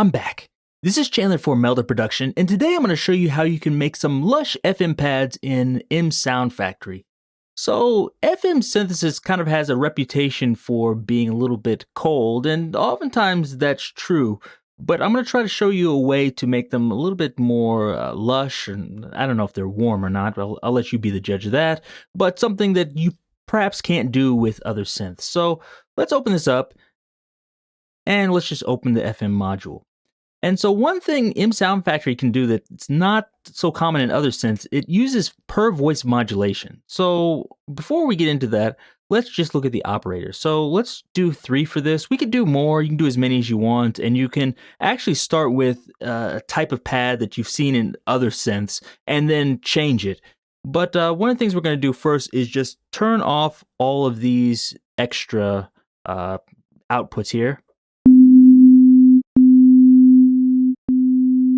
I'm back. This is Chandler for Melda Production, and today I'm going to show you how you can make some Lush FM pads in MSoundfactory. So, FM synthesis kind of has a reputation for being a little bit cold, and oftentimes that's true. But I'm going to try to show you a way to make them a little bit more lush, and I don't know if they're warm or not, but I'll let you be the judge of that. But something that you perhaps can't do with other synths. So, let's open this up, and let's just open the FM module. And so one thing MSoundfactory can do that's not so common in other synths, it uses per voice modulation. So before we get into that, let's just look at the operator. So let's do 3 for this. We could do more. You can do as many as you want, and you can actually start with a type of pad that you've seen in other synths and then change it. But one of the things we're going to do first is just turn off all of these extra outputs here.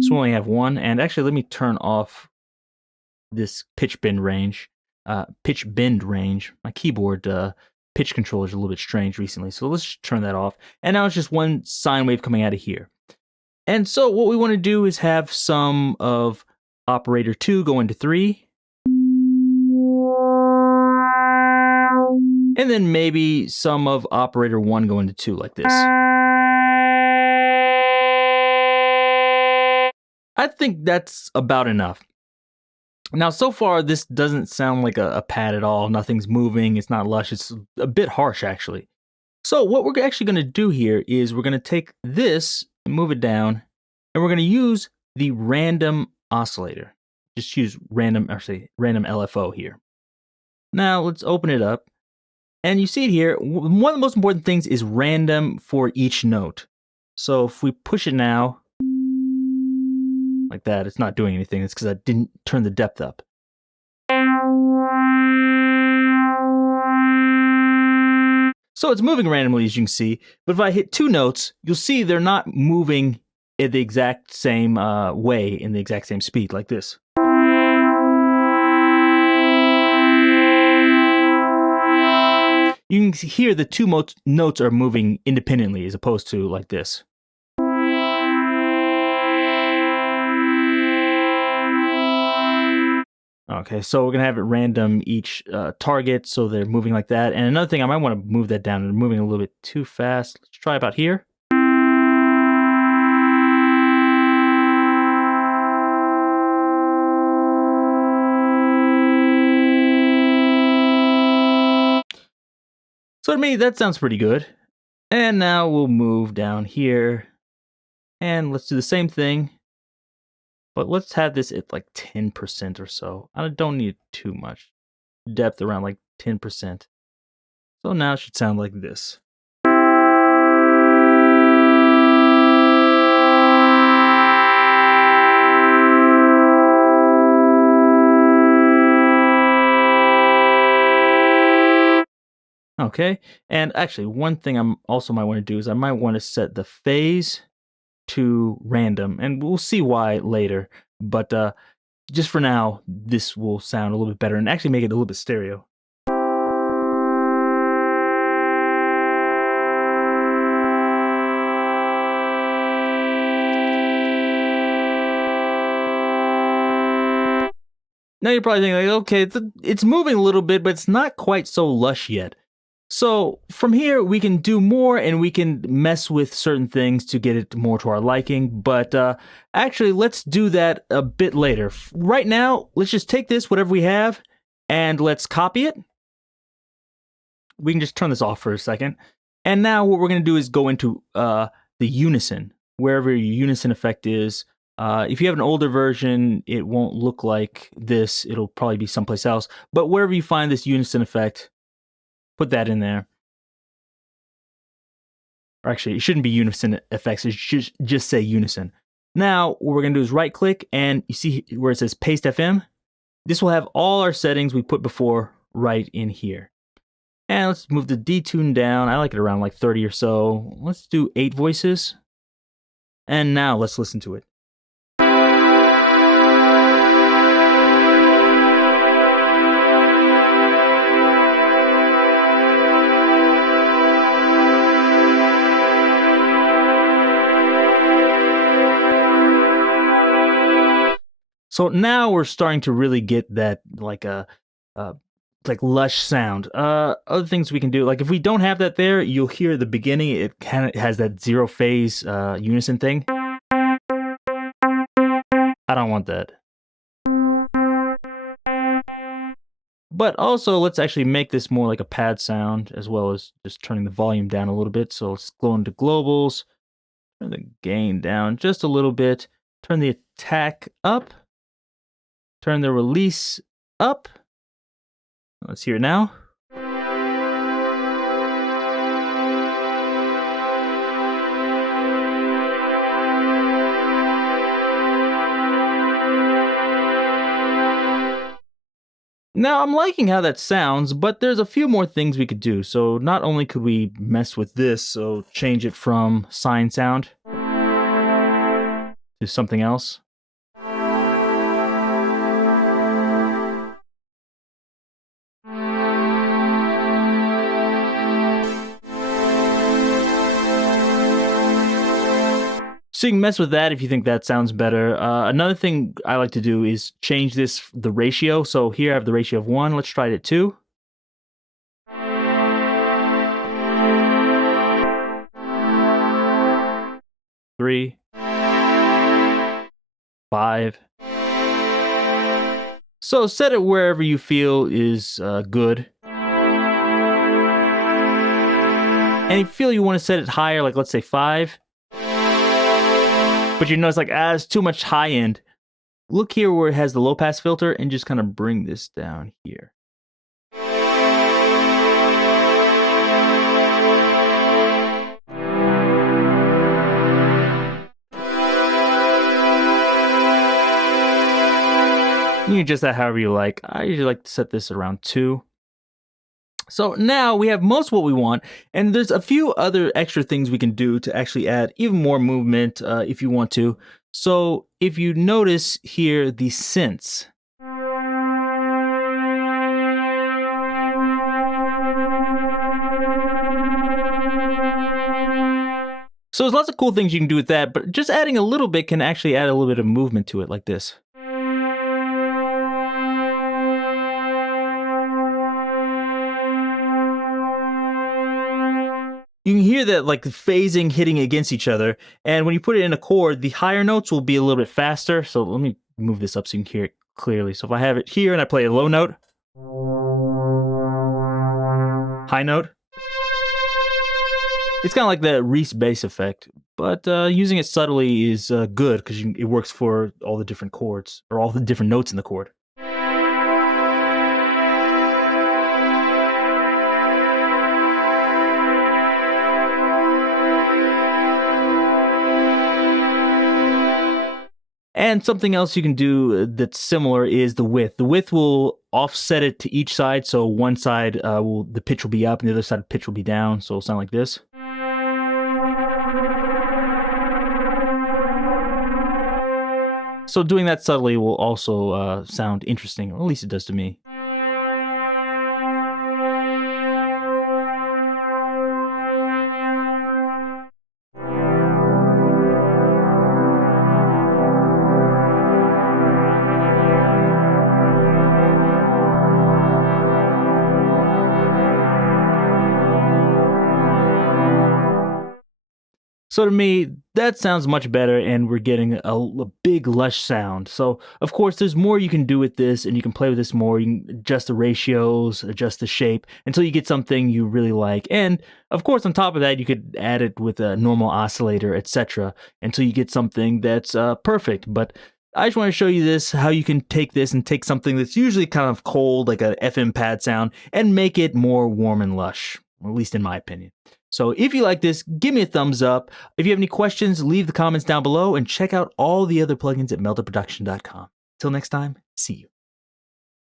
So we only have one, and actually let me turn off this pitch bend range. My keyboard pitch controller is a little bit strange recently, so let's just turn that off. And now it's just one sine wave coming out of here. And so what we want to do is have some of operator 2 go into 3. And then maybe some of operator 1 go into 2 like this. I think that's about enough. Now, so far, this doesn't sound like a pad at all. Nothing's moving. It's not lush. It's a bit harsh, actually. So what we're actually going to do here is we're going to take this and move it down, and we're going to use the random oscillator. Just use random LFO here. Now, let's open it up. And you see it here. One of the most important things is random for each note. So if we push it now, like that, it's not doing anything. It's because I didn't turn the depth up. So it's moving randomly, as you can see. But if I hit 2 notes, you'll see they're not moving in the exact same way, in the exact same speed, like this. You can hear the 2 notes are moving independently, as opposed to like this. Okay, so we're going to have it random each target, so they're moving like that. And another thing, I might want to move that down. They're moving a little bit too fast. Let's try about here. So to me, that sounds pretty good. And now we'll move down here. And let's do the same thing. But let's have this at like 10% or so. I don't need too much depth, around like 10%. So now it should sound like this. Okay, and actually one thing I also might want to do is I might want to set the phase to random, and we'll see why later, but just for now this will sound a little bit better and actually make it a little bit stereo. Now you're probably thinking, like, okay, it's moving a little bit, but it's not quite so lush yet. So from here, we can do more, and we can mess with certain things to get it more to our liking. But actually, let's do that a bit later. Right now, let's just take this, whatever we have, and let's copy it. We can just turn this off for a second. And now what we're going to do is go into the unison, wherever your unison effect is. If you have an older version, it won't look like this. It'll probably be someplace else. But wherever you find this unison effect, put that in there. Or actually, it shouldn't be unison effects. It should just say unison. Now, what we're going to do is right click, and you see where it says paste FM. This will have all our settings we put before right in here. And let's move the detune down. I like it around like 30 or so. Let's do 8 voices. And now let's listen to it. So now we're starting to really get that like lush sound. Other things we can do, like if we don't have that there, you'll hear at the beginning it kind of has that zero phase unison thing. I don't want that. But also, let's actually make this more like a pad sound, as well as just turning the volume down a little bit. So let's go into globals, turn the gain down just a little bit, turn the attack up, turn the release up. Let's hear it now. Now, I'm liking how that sounds, but there's a few more things we could do. So not only could we mess with this, so change it from sine sound to something else. So you can mess with that if you think that sounds better. Another thing I like to do is change the ratio. So here I have the ratio of 1. Let's try it at 2. Three, 5. So set it wherever you feel is good. And if you feel you want to set it higher, like let's say 5. But you know it's like, it's too much high end. Look here where it has the low pass filter and just kind of bring this down here. You can adjust that however you like. I usually like to set this around 2. So now we have most of what we want, and there's a few other extra things we can do to actually add even more movement if you want to. So if you notice here, the synths. So there's lots of cool things you can do with that, but just adding a little bit can actually add a little bit of movement to it, like this. You can hear that like the phasing hitting against each other, and when you put it in a chord, the higher notes will be a little bit faster. So let me move this up so you can hear it clearly. So if I have it here and I play a low note, high note, it's kind of like the Reese bass effect, but using it subtly is good because it works for all the different chords, or all the different notes in the chord. And something else you can do that's similar is the width. The width will offset it to each side, so one side the pitch will be up and the other side the pitch will be down, so it'll sound like this. So doing that subtly will also sound interesting, or at least it does to me. So to me, that sounds much better, and we're getting a big lush sound. So of course, there's more you can do with this, and you can play with this more. You can adjust the ratios, adjust the shape, until you get something you really like. And of course, on top of that, you could add it with a normal oscillator, etc., until you get something that's perfect. But I just want to show you this, how you can take this and take something that's usually kind of cold, like a FM pad sound, and make it more warm and lush, or at least in my opinion. So if you like this, give me a thumbs up. If you have any questions, leave the comments down below, and check out all the other plugins at meldaproduction.com. Till next time, see you.